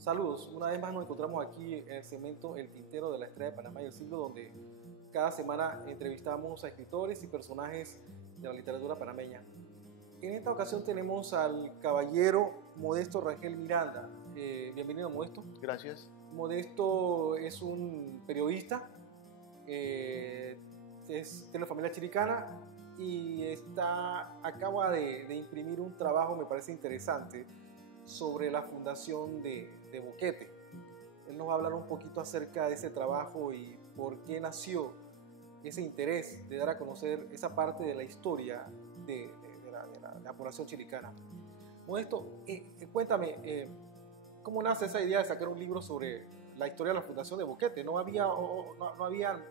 Saludos, una vez más nos encontramos aquí en el segmento El Tintero de la Estrella de Panamá y el Siglo, donde cada semana entrevistamos a escritores y personajes de la literatura panameña. En esta ocasión tenemos al caballero Modesto Rangel Miranda. Bienvenido, Modesto. Gracias. Modesto es un periodista, eh, tiene familia chiricana y acaba de imprimir un trabajo, me parece interesante, sobre la fundación de Boquete. Él nos va a hablar un poquito acerca de ese trabajo y por qué nació ese interés de dar a conocer esa parte de la historia de la población chilicana. Modesto, cuéntame, ¿cómo nace esa idea de sacar un libro sobre la historia de la fundación de Boquete? ¿No había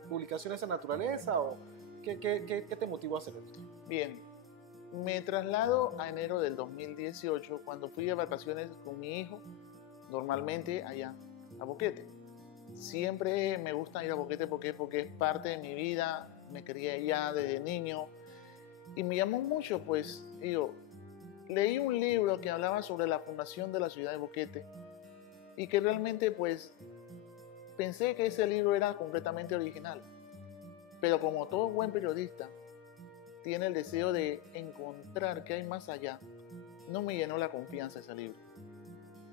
publicaciones de esa naturaleza o qué te motivó a hacer esto? Bien, me traslado a enero del 2018 cuando fui de vacaciones con mi hijo, normalmente allá a Boquete. Siempre me gusta ir a Boquete porque es parte de mi vida, me crié allá desde niño y me llamó mucho, pues, leí un libro que hablaba sobre la fundación de la ciudad de Boquete y que realmente, pues, pensé que ese libro era completamente original, pero como todo buen periodista, tiene el deseo de encontrar qué hay más allá, no me llenó la confianza ese libro.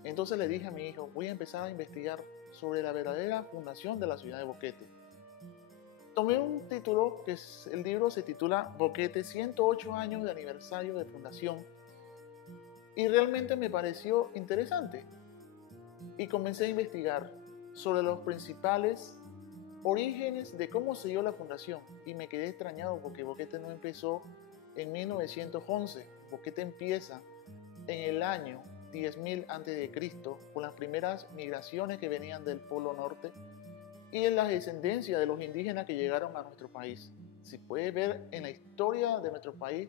Entonces le dije a mi hijo, voy a empezar a investigar sobre la verdadera fundación de la ciudad de Boquete. Tomé un título, el libro se titula Boquete, 108 años de aniversario de fundación, y realmente me pareció interesante. Y comencé a investigar sobre los principales orígenes de cómo se dio la fundación y me quedé extrañado porque Boquete no empezó en 1911. Boquete empieza en el año 10.000 a.C. con las primeras migraciones que venían del Polo Norte y en la descendencia de los indígenas que llegaron a nuestro país. Si puedes ver en la historia de nuestro país,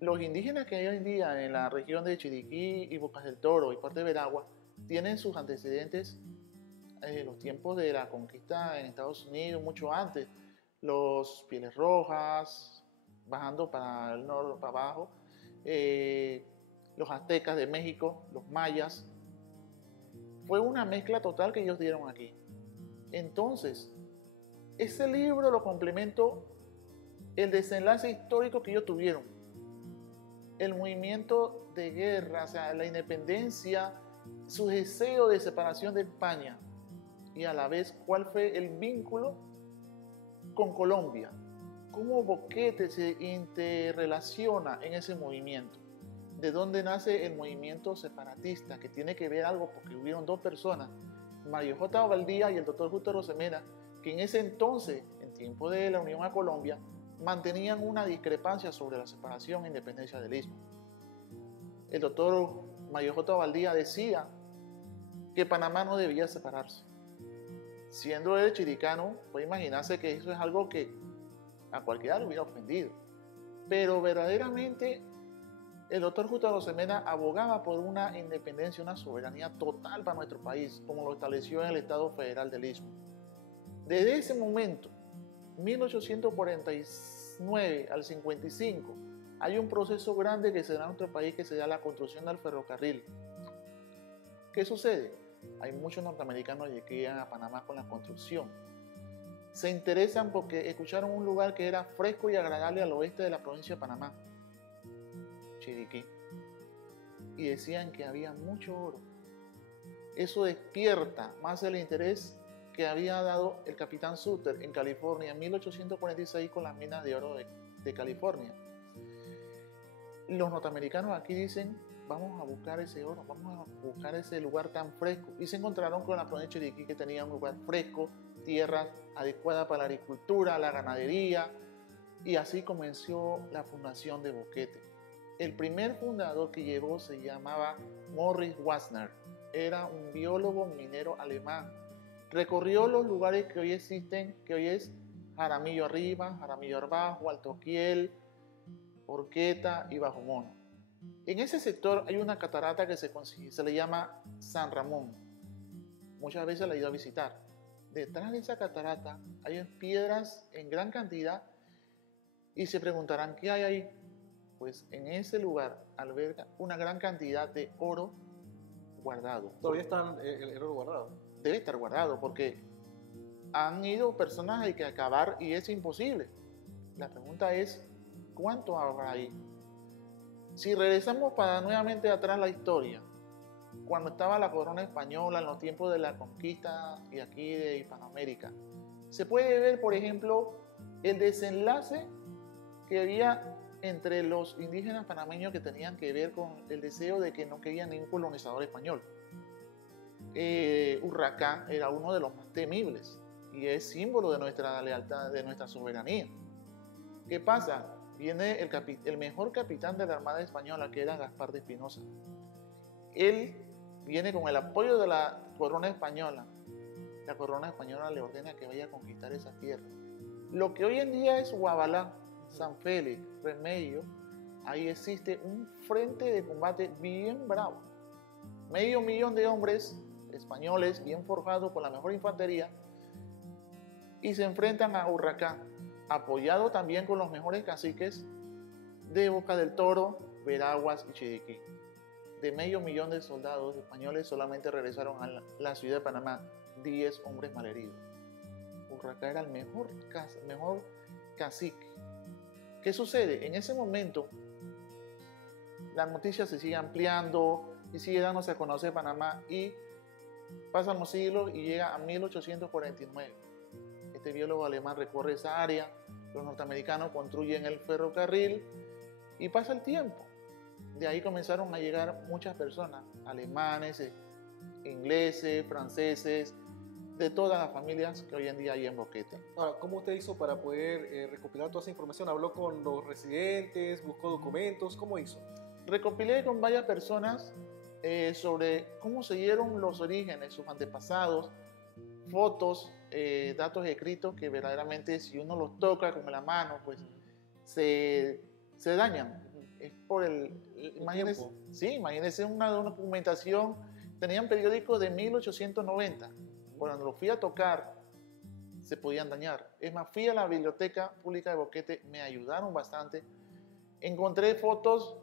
los indígenas que hay hoy en día en la región de Chiriquí y Bocas del Toro y parte de Veragua tienen sus antecedentes los tiempos de la conquista en Estados Unidos, mucho antes, los Pieles Rojas, bajando para el norte, para abajo, los aztecas de México, los mayas. Fue una mezcla total que ellos dieron aquí. Entonces, ese libro lo complemento el desenlace histórico que ellos tuvieron, el movimiento de guerra, o sea, la independencia, su deseo de separación de España, y a la vez cuál fue el vínculo con Colombia, cómo Boquete se interrelaciona en ese movimiento, de dónde nace el movimiento separatista, que tiene que ver algo porque hubieron dos personas, Mario J. Valdía y el doctor Justo Rosemena, que en ese entonces, en tiempo de la Unión a Colombia, mantenían una discrepancia sobre la separación e independencia del Istmo. El doctor Mario J. Valdía decía que Panamá no debía separarse. Siendo él chiricano, puede imaginarse que eso es algo que a cualquiera le hubiera ofendido. Pero verdaderamente el doctor Justo Rosemena abogaba por una independencia, una soberanía total para nuestro país, como lo estableció en el Estado Federal del Istmo. Desde ese momento, 1849 al 55, hay un proceso grande que se da en nuestro país, que se da la construcción del ferrocarril. ¿Qué sucede? Hay muchos norteamericanos que llegan a Panamá con la construcción. Se interesan porque escucharon un lugar que era fresco y agradable al oeste de la provincia de Panamá, Chiriquí, y decían que había mucho oro. Eso despierta más el interés que había dado el capitán Sutter en California en 1846 con las minas de oro de California. Los norteamericanos aquí dicen, vamos a buscar ese oro, vamos a buscar ese lugar tan fresco. Y se encontraron con la provincia de Chiriquí, que tenía un lugar fresco, tierra adecuada para la agricultura, la ganadería, y así comenzó la fundación de Boquete. El primer fundador que llegó se llamaba Morris Wassner, era un biólogo minero alemán. Recorrió los lugares que hoy existen, que hoy es Jaramillo Arriba, Jaramillo Abajo, Alto Kiel, Horqueta y Bajo Mono. En ese sector hay una catarata que se le llama San Ramón. Muchas veces la he ido a visitar. Detrás de esa catarata hay piedras en gran cantidad y se preguntarán ¿qué hay ahí? Pues en ese lugar alberga una gran cantidad de oro guardado. Todavía está el oro guardado. Debe estar guardado porque han ido personas que acabar y es imposible. La pregunta es, ¿cuánto habrá ahí? Si regresamos para nuevamente atrás la historia, cuando estaba la corona española en los tiempos de la conquista y aquí de Hispanoamérica, se puede ver, por ejemplo, el desenlace que había entre los indígenas panameños que tenían que ver con el deseo de que no querían ningún colonizador español. Urracá era uno de los más temibles y es símbolo de nuestra lealtad, de nuestra soberanía. ¿Qué pasa? Viene el mejor capitán de la Armada Española, que era Gaspar de Espinosa. Él viene con el apoyo de la corona española. La corona española le ordena que vaya a conquistar esas tierras. Lo que hoy en día es Guabalá, San Félix, Remedios, ahí existe un frente de combate bien bravo. 500,000 de hombres españoles bien forjados con la mejor infantería y se enfrentan a Urracá, apoyado también con los mejores caciques de Boca del Toro, Veraguas y Chiriquí. De 500,000 de soldados españoles solamente regresaron a la ciudad de Panamá 10 hombres malheridos. Urracá era el mejor cacique. ¿Qué sucede? En ese momento la noticia se sigue ampliando y sigue dándose a conocer Panamá y pasan los siglos y llega a 1849. Este biólogo alemán recorre esa área, los norteamericanos construyen el ferrocarril y pasa el tiempo. De ahí comenzaron a llegar muchas personas, alemanes, ingleses, franceses, de todas las familias que hoy en día hay en Boquete. Ahora, ¿cómo usted hizo para poder recopilar toda esa información? ¿Habló con los residentes? ¿Buscó documentos? ¿Cómo hizo? Recopilé con varias personas sobre cómo se dieron los orígenes, sus antepasados, fotos, datos escritos que verdaderamente si uno los toca con la mano, pues se dañan. Es por imagínense, sí, imagínense una documentación, tenían periódicos de 1890, cuando los fui a tocar se podían dañar. Es más, fui a la Biblioteca Pública de Boquete, me ayudaron bastante, encontré fotos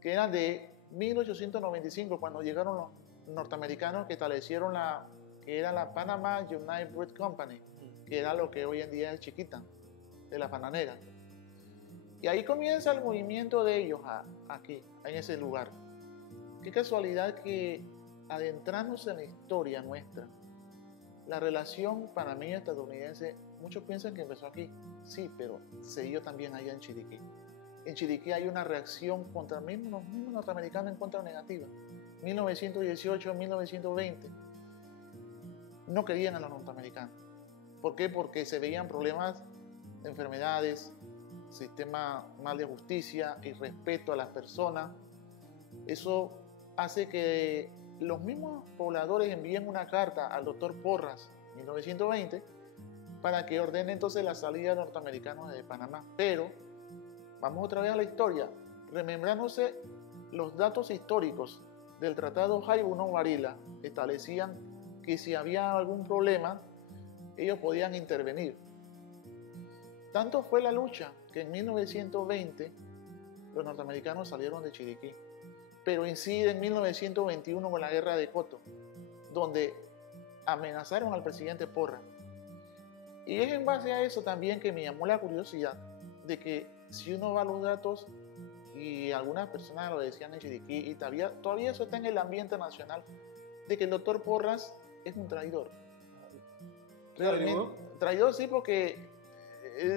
que eran de 1895, cuando llegaron los norteamericanos que establecieron que era la Panama United Fruit Company, que era lo que hoy en día es Chiquita, de la bananera. Y ahí comienza el movimiento de ellos aquí, en ese lugar. Qué casualidad que adentrándose en la historia nuestra, la relación panameño-estadounidense, muchos piensan que empezó aquí, sí, pero se dio también allá en Chiriquí. En Chiriquí hay una reacción contra los mismos norteamericanos en contra negativa. 1918, 1920, no querían a los norteamericanos. ¿Por qué? Porque se veían problemas de enfermedades, sistema mal de justicia y respeto a las personas. Eso hace que los mismos pobladores envíen una carta al doctor Porras, 1920, para que ordene entonces la salida de norteamericanos de Panamá. Pero, vamos otra vez a la historia, remembrándose los datos históricos del Tratado Jaibuno-Varila, establecían que si había algún problema, ellos podían intervenir. Tanto fue la lucha que en 1920 los norteamericanos salieron de Chiriquí, pero incide en 1921 con la guerra de Coto, donde amenazaron al presidente Porras. Y es en base a eso también que me llamó la curiosidad de que si uno va a los datos, y algunas personas lo decían en Chiriquí, y todavía eso está en el ambiente nacional, de que el doctor Porras es un traidor. Realmente, traidor sí, porque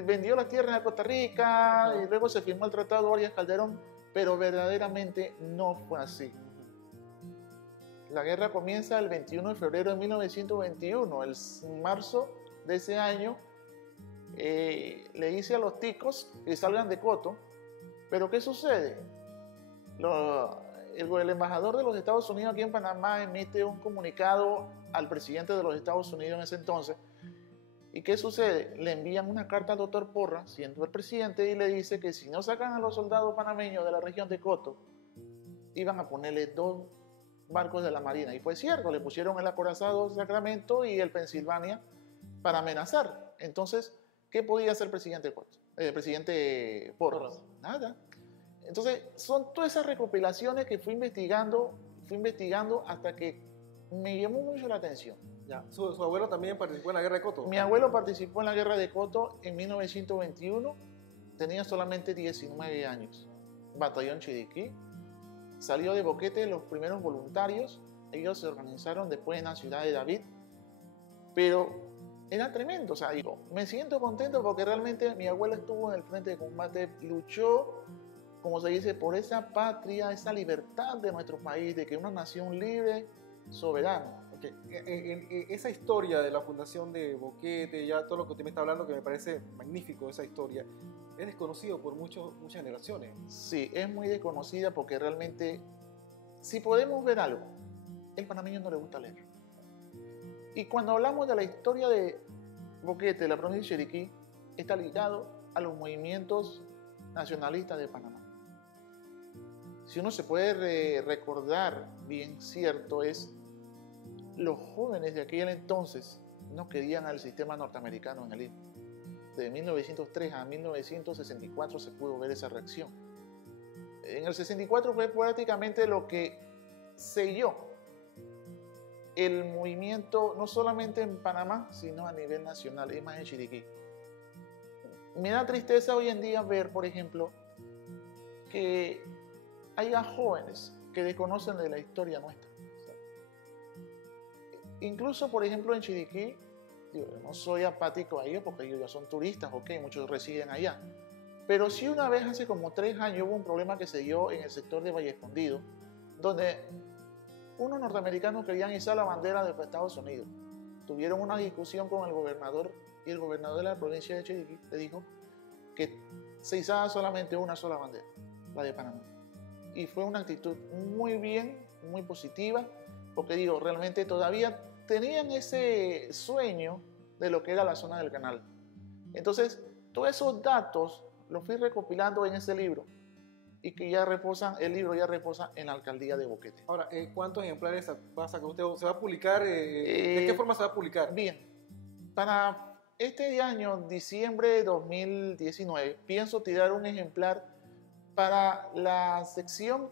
vendió las tierras a Costa Rica y luego se firmó el Tratado Arias Calderón, pero verdaderamente no fue así. La guerra comienza el 21 de febrero de 1921. El marzo de ese año le hice a los ticos que salgan de Coto, pero ¿qué sucede? El embajador de los Estados Unidos aquí en Panamá emite un comunicado al presidente de los Estados Unidos en ese entonces. ¿Y qué sucede? Le envían una carta al doctor Porras, siendo el presidente, y le dice que si no sacan a los soldados panameños de la región de Coto, iban a ponerle 2 barcos de la Marina. Y fue cierto, le pusieron el acorazado Sacramento y el Pensilvania para amenazar. Entonces, ¿qué podía hacer el presidente Porras? Nada. Entonces, son todas esas recopilaciones que fui investigando, fui investigando hasta que me llamó mucho la atención. Ya. ¿Su abuelo también participó en la guerra de Coto? Mi abuelo participó en la guerra de Coto en 1921, tenía solamente 19 años. Batallón Chiriquí, salió de Boquete los primeros voluntarios, ellos se organizaron después en la ciudad de David, pero era tremendo, o sea, digo, me siento contento porque realmente mi abuelo estuvo en el frente de combate, luchó, como se dice, por esa patria, esa libertad de nuestro país, de que una nación libre, soberana. Okay. Esa historia de la fundación de Boquete, ya todo lo que usted me está hablando, que me parece magnífico esa historia, es desconocido por muchas generaciones. Sí, es muy desconocida porque realmente, si podemos ver algo, el panameño no le gusta leer. Y cuando hablamos de la historia de Boquete, la provincia de Chiriquí, está ligado a los movimientos nacionalistas de Panamá. Si uno se puede recordar bien cierto, es los jóvenes de aquel entonces no querían al sistema norteamericano en el INE. De 1903 a 1964 se pudo ver esa reacción. En el 64 fue prácticamente lo que selló el movimiento, no solamente en Panamá, sino a nivel nacional, y más en Chiriquí. Me da tristeza hoy en día ver, por ejemplo, que haya jóvenes que desconocen de la historia nuestra. Incluso, por ejemplo, en Chiriquí, yo no soy apático a ellos porque ellos ya son turistas, ok, muchos residen allá. Pero sí una vez, hace como 3 años, hubo un problema que se dio en el sector de Valle Escondido, donde unos norteamericanos querían izar la bandera de Estados Unidos. Tuvieron una discusión con el gobernador y el gobernador de la provincia de Chiriquí le dijo que se izaba solamente una sola bandera, la de Panamá. Y fue una actitud muy bien, muy positiva, porque digo, realmente todavía tenían ese sueño de lo que era la zona del canal. Entonces, todos esos datos los fui recopilando en ese libro y que ya reposan, el libro ya reposa en la alcaldía de Boquete. Ahora, ¿cuántos ejemplares va a sacar usted? ¿Se va a publicar? ¿De qué forma se va a publicar? Bien, para este año, diciembre de 2019, pienso tirar un ejemplar para la sección,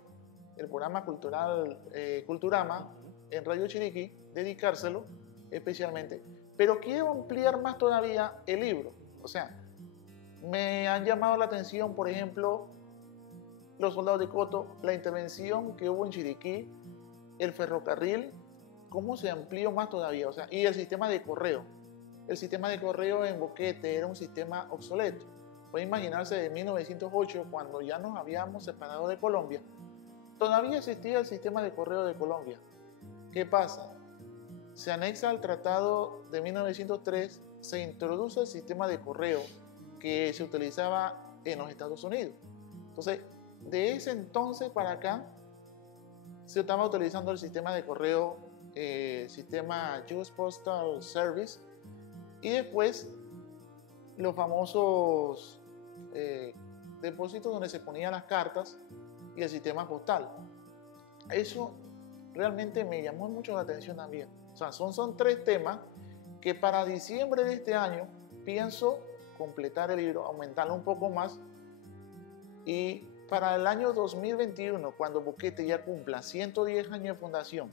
el programa cultural Culturama en Radio Chiriquí, dedicárselo especialmente, pero quiero ampliar más todavía el libro. O sea, me han llamado la atención, por ejemplo, los soldados de Coto, la intervención que hubo en Chiriquí, el ferrocarril, cómo se amplió más todavía, o sea, y el sistema de correo. El sistema de correo en Boquete era un sistema obsoleto. Puede imaginarse de 1908, cuando ya nos habíamos separado de Colombia, todavía existía el sistema de correo de Colombia. ¿Qué pasa? Se anexa al Tratado de 1903, se introduce el sistema de correo que se utilizaba en los Estados Unidos. Entonces, de ese entonces para acá, se estaba utilizando el sistema de correo, sistema US Postal Service, y después los famosos depósitos donde se ponían las cartas y el sistema postal. Eso realmente me llamó mucho la atención también. O sea, son 3 temas que para diciembre de este año pienso completar el libro, aumentarlo un poco más, y para el año 2021, cuando Boquete ya cumpla 110 años de fundación,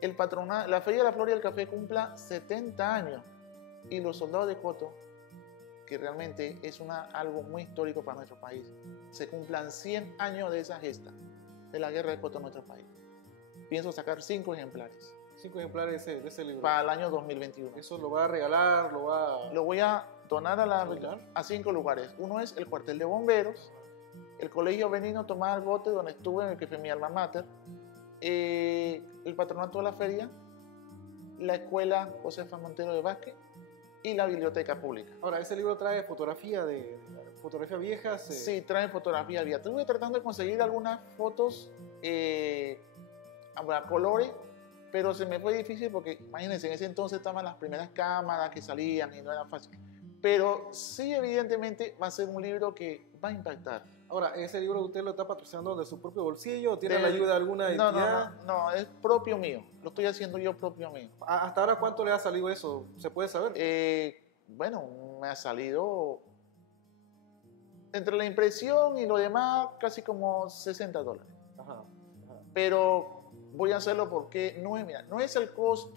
la Feria de la Flor y el Café cumpla 70 años, y los soldados de Coto, que realmente es algo muy histórico para nuestro país, se cumplan 100 años de esa gesta, de la guerra de Coto en nuestro país. Pienso sacar 5 ejemplares. 5 ejemplares de ese libro. Para el año 2021. ¿Eso lo va a regalar? Lo voy a donar a 5 lugares. Uno es el cuartel de bomberos, el colegio Benigno Tomás Argote, donde estuve, en el que fue mi alma mater, el patronato de la feria, la escuela Josefa Montero de Vázquez y la biblioteca pública. Ahora, ¿ese libro trae fotografías viejas? Sí, trae fotografías viejas. Estuve tratando de conseguir algunas fotos a colores, pero se me fue difícil porque, imagínense, en ese entonces estaban las primeras cámaras que salían y no era fácil. Pero sí, evidentemente, va a ser un libro que va a impactar. Ahora, ¿ese libro usted lo está patrocinando de su propio bolsillo o tiene la ayuda de alguna entidad? No, es propio mío. Lo estoy haciendo yo propio mío. ¿Hasta ahora cuánto le ha salido eso? ¿Se puede saber? Bueno, me ha salido entre la impresión y lo demás casi como $60. Ajá. Pero voy a hacerlo porque no es, mira, no es el costo,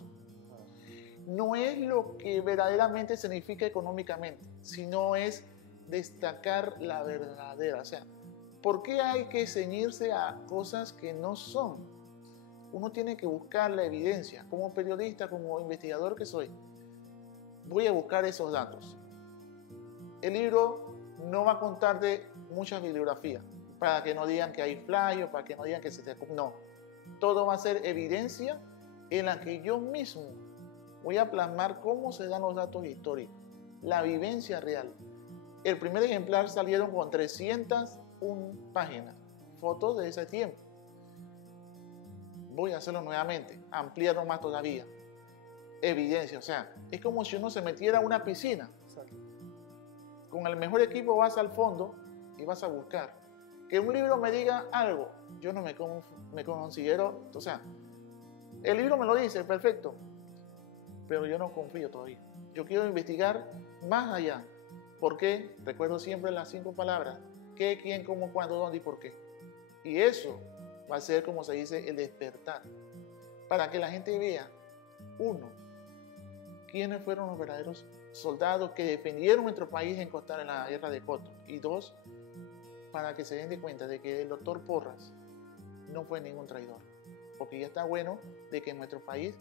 no es lo que verdaderamente significa económicamente, sino es destacar la verdadera. O sea, ¿por qué hay que ceñirse a cosas que no son? Uno tiene que buscar la evidencia. Como periodista, como investigador que soy, voy a buscar esos datos. El libro no va a contar de muchas bibliografías, para que no digan que hay flyers, para que no digan que se te... No, todo va a ser evidencia en la que yo mismo voy a plasmar cómo se dan los datos históricos, la vivencia real. El primer ejemplar salieron con 301 páginas, fotos de ese tiempo. Voy a hacerlo nuevamente, ampliarlo más todavía. Evidencia, o sea, es como si uno se metiera a una piscina. Con el mejor equipo vas al fondo y vas a buscar. Que un libro me diga algo, yo no me considero, o sea, el libro me lo dice, perfecto, pero yo no confío todavía. Yo quiero investigar más allá. ¿Por qué? Recuerdo siempre las 5 palabras: qué, quién, cómo, cuándo, dónde y por qué. Y eso va a ser, como se dice, el despertar. Para que la gente vea, uno, quiénes fueron los verdaderos soldados que defendieron nuestro país en la guerra de Coto. Y 2, para que se den de cuenta de que el doctor Porras no fue ningún traidor. Porque ya está bueno de que en nuestro país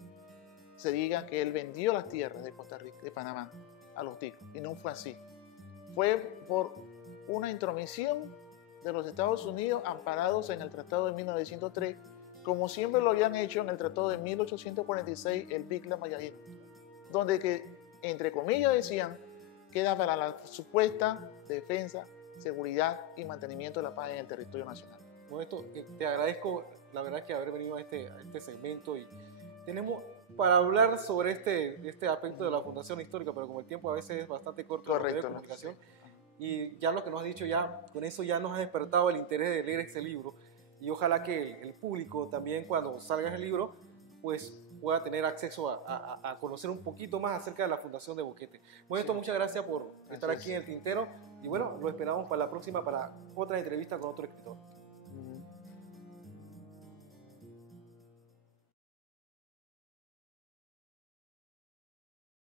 se diga que él vendió las tierras de Costa Rica, de Panamá, a los ticos. Y no fue así. Fue por una intromisión de los Estados Unidos amparados en el Tratado de 1903, como siempre lo habían hecho en el Tratado de 1846, el Bicla Mayayín, donde que, entre comillas, decían que era para la supuesta defensa, seguridad y mantenimiento de la paz en el territorio nacional. Bueno, te agradezco, la verdad, que haber venido a este segmento, y tenemos para hablar sobre este aspecto de la Fundación Histórica, pero como el tiempo a veces es bastante corto. Correcto, en la comunicación, y ya lo que nos has dicho, ya con eso ya nos ha despertado el interés de leer este libro, y ojalá que el público también, cuando salga el libro, pues pueda tener acceso a conocer un poquito más acerca de la Fundación de Boquete. Bueno, muchas gracias por estar aquí en El Tintero, y bueno, lo esperamos para la próxima, para otra entrevista con otro escritor.